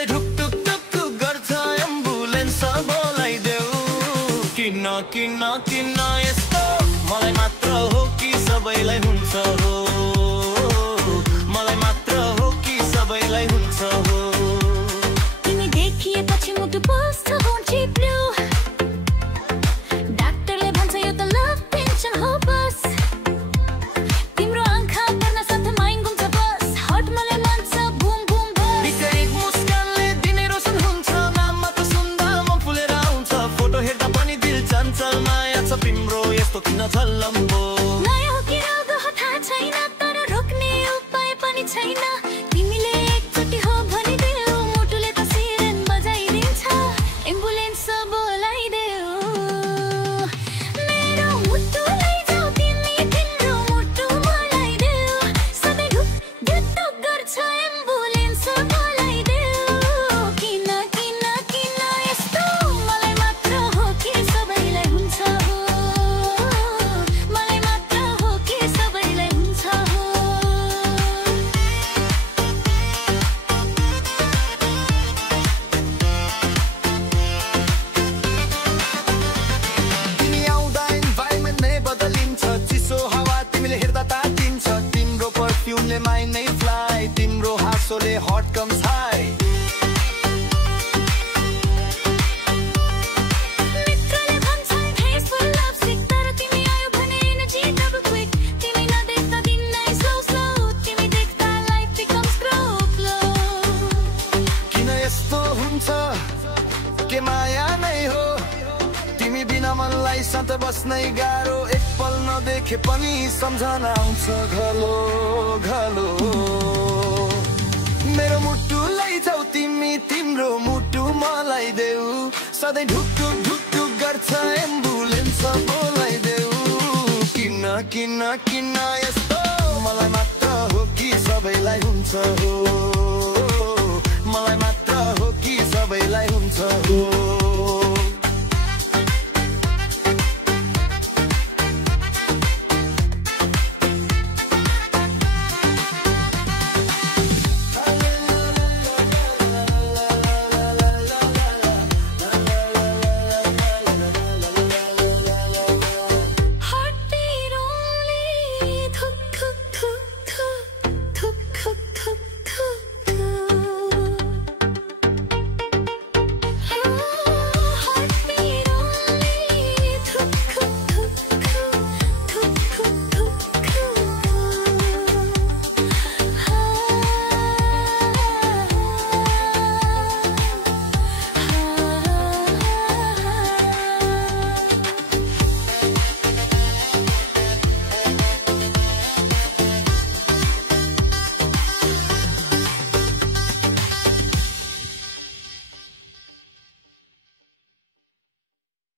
सधैँ ढुकढुक ढुकढुक गर्छ एम्बुलेन्स बोलाइदेऊ किन किन किन यस्तो मलाई मात्र हो कि सबैलाई हुन्छ हो मलाई मात्र हो कि सबैलाई हुन्छ हो तिमी देखिएपछि मुटु बस्छ हुन्ची ब्लू डाक्टरले भन्छ यो त लभ टेन्सन हो बस तिम्रो आँखा पर्न साथ माइन्ड घुम्छ बस हट मलाई मान्छ बुम बुम बस बिचै एक मुस्कानले दिनै रोशन हुन्छ नाममा त सुन्दा म फुलेर आउँछ फोटो हेर्दा पनि दिल चञ्चल माया छ तिम्रो यस्तो किन छलम्बो नयाँ हो कि रोग हो थाहा छैन तर रोक्ने उपाय पनि छैन तिमीले एकचोटि हो भनिदेऊ मुटुले त सिरेन बजाइदिन्छ एम्बुलेन्स बोलाइदेऊ मेरो मुटु लैजाऊ तिमी तिम्रो मुटु बोलाइदेऊ सधैँ ढुकढुक गर्छ एम्बुलेन्स बोलाइदेऊ किन किन किन यस्तो मलाई मात्र हो कि सबैलाई हुन्छ हो मलाई मात्र हो कि सबैलाई हुन्छ हो तिमी आउँदा इन्भाइरोमेन्ट नै बदलिन्छ चिसो हावा तिमीले हेर्दा तातिन्छ तिम्रो पर्फ्युमले माइन्ड नै फ्लाइ तिम्रो हाँसोले हट कम्स हाई मित्रले भन्छन् फेस फुल लभ सिक तर तिमी आयो भने एनर्जी डबल क्विक तिमी नदेख्दा दिन नै स्लो स्लो तिमी देख्दा लाइफ बिकम्स ग्रो ग्लो किन यस्तो हुन्छ के माया नै हो तिमी बिना मनलाई शान्त बस्नै गाह्रो एक पल नदेखे पनि सम्झना आउँछ घलो घलो मेरो मुटु लैजाऊ तिमी तिम्रो मुटु मलाई देऊ सधैँ ढुकढुक ढुकढुक गर्छ एम्बुलेन्स बोलाइदेऊ किन किन किन यस्तो मलाई मात्र हो कि सबैलाई हुन्छ हो मलाई मात्र हो कि सबैलाई हुन्छ हो